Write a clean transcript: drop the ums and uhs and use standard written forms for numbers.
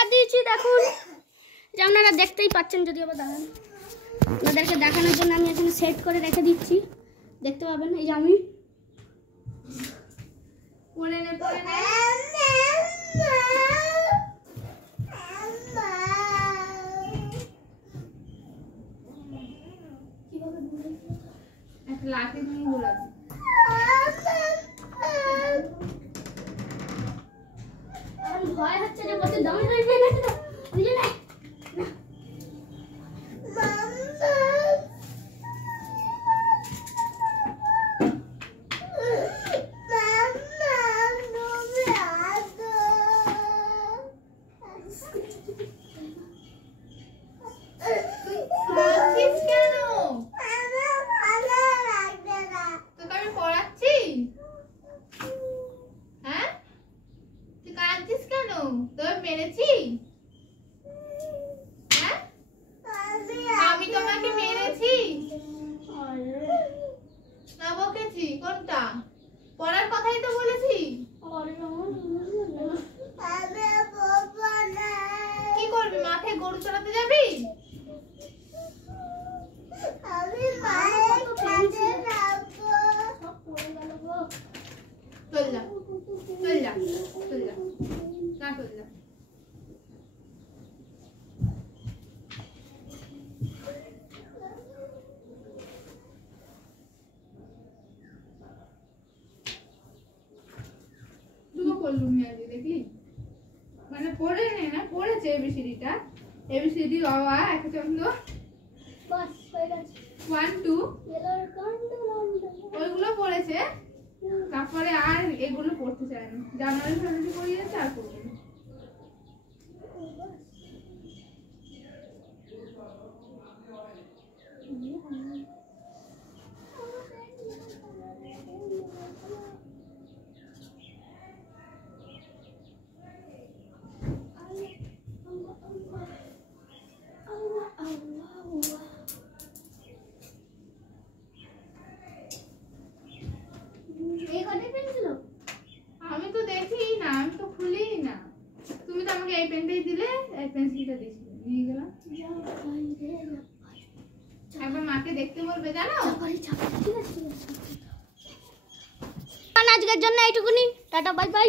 জোগাড় দিয়েছি দেখুন, যে আপনারা দেখতেই পাচ্ছেন। যদি আবার দাঁড়ান, আপনাদেরকে দেখানোর জন্য আমি এখানে সেট করে রেখে দিচ্ছি, দেখতে পাবেন। এই যে আমি লাঠি নিয়ে ঘোরাবি। ভয় হচ্ছে যে বলতে দামি হয়ে যায় না, বুঝলে না? আমি তোমাকে মেরেছি না বকেছি? কোনটা? পড়ার কথাই তো বলেছি। কি করবি? মাঠে গরু চড়াতে যাবি? চল যা, চল যা, চল যা, না চল যা। দেখলি মানে পড়ে নে না, পড়েছে এবিসিডিটা, এবিসিডি বাবা একটা চন্দ্র বাস হয়ে গেছে 1 2 ওইগুলো ওইগুলো পড়েছে। তারপরে আর এগুলো পড়তে চায় না, জানুয়ারি ফেব্রুয়ারি পড়ে যাচ্ছে আর পড়বে না। আমি তো দেখি না, আমি তো খুলি না। তুমি তো আমাকে এই পেনটাই দিলে, এই পেন্সিলটা দিয়েছিলে, নিয়ে গেলাম। একবার মাকে দেখতে বলবে, জানো? আজকের জন্য এইটুকুনি, টাটা বাই বাই।